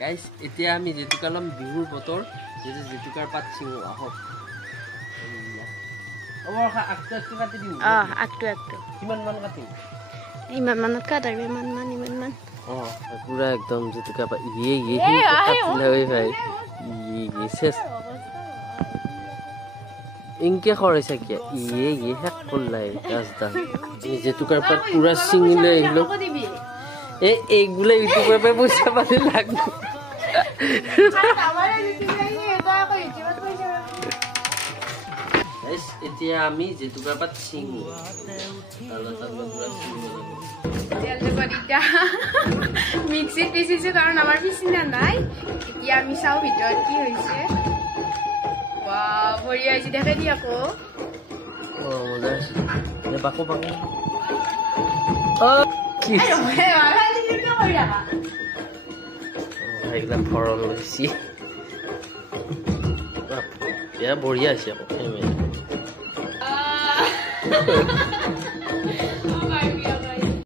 Guys, এতিয়া আমি যেটো কালাম বিহুৰ বতৰ যেটুকাৰ পাত চিঙো আহক ওৰখা আকটো কাটি দিম আকটো কিমান মান কাটিম ইমান মানত কাটাৰ ইমান মান পুৰা একদম যেটুকা পা ইয়ে কাটিলে হৈ ভাই ইয়ে শেষ ইনকে খৰাইছে কি ইয়ে হেক কৰলাই গাছডাল যেটুকাৰ পাত পুৰা চিঙিলে এগুলো এইগুলো ইউটিউবেৰ পে পয়সা পাতি লাগবে এতিয়া আমি যেটুকাৰ পাত চিঙো মিক্সিত পিচিছো কাৰণ আমাৰ পিচিনা নাই এতিয়া আমি চাও ভিতৰত কি হৈছে বাহ ভৰি আহিছে দেখে দি আকৌ মজা আছে বাকো কি একদম ফৰল হৈছে বঢ়িয়া আছে আকৌ